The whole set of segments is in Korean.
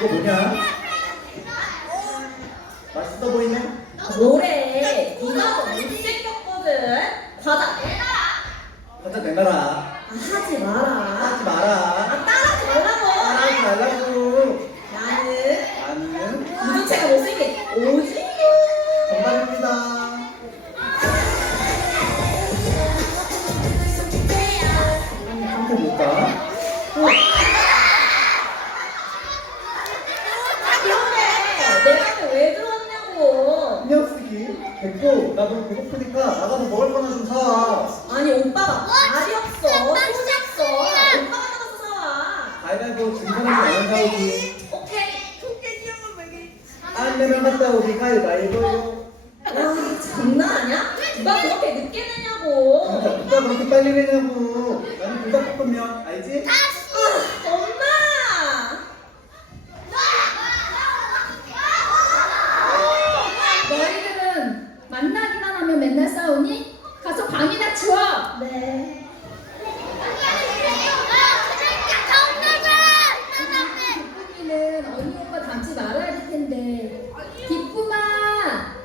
이거 뭐냐? 맛있어 보이네? 뭐래? 네가 못생겼거든. 과자 내놔라. 혼자 내놔라. 하지 마라. 하지 마라. 아, 따라하지 말라고. 따라하지 말라고. 나는 나는 이정체가 못생긴 오지. 나 너무 배고프니까 나가서 먹을 거나 좀 사와. 아니 오빠가 말이 없어. 소리 없어. 오빠가 나가서 사와. 가위바위보 진 사람이 안 한다 오기. 오케이. 토끼 귀여운 먹이. 안 내면 갔다 오기 가위바위보.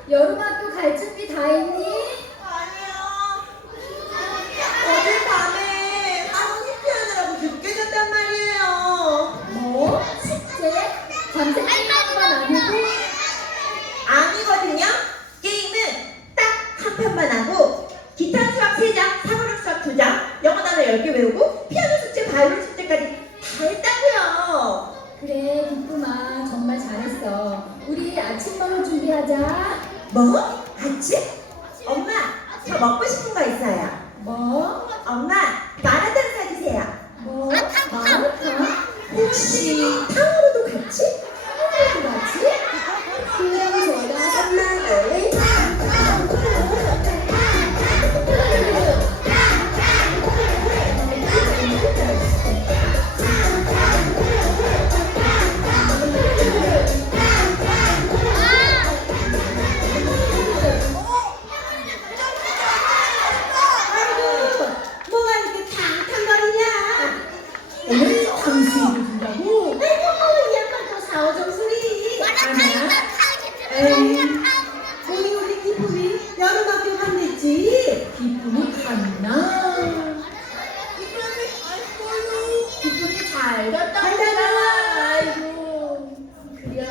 여름하기 恭 갔나? 기쁨이 잘 갔다 왔다. 아이고. 그려.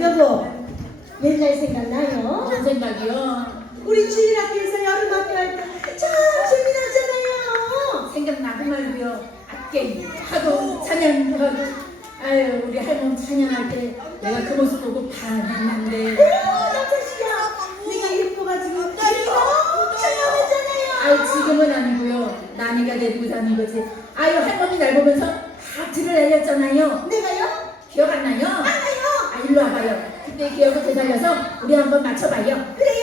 여보, 옛날 생각나요? 무슨 생각이요? 우리 주일학 봐요. 근데 기억을 되살려서 우리 한번 맞춰봐요. 그래요.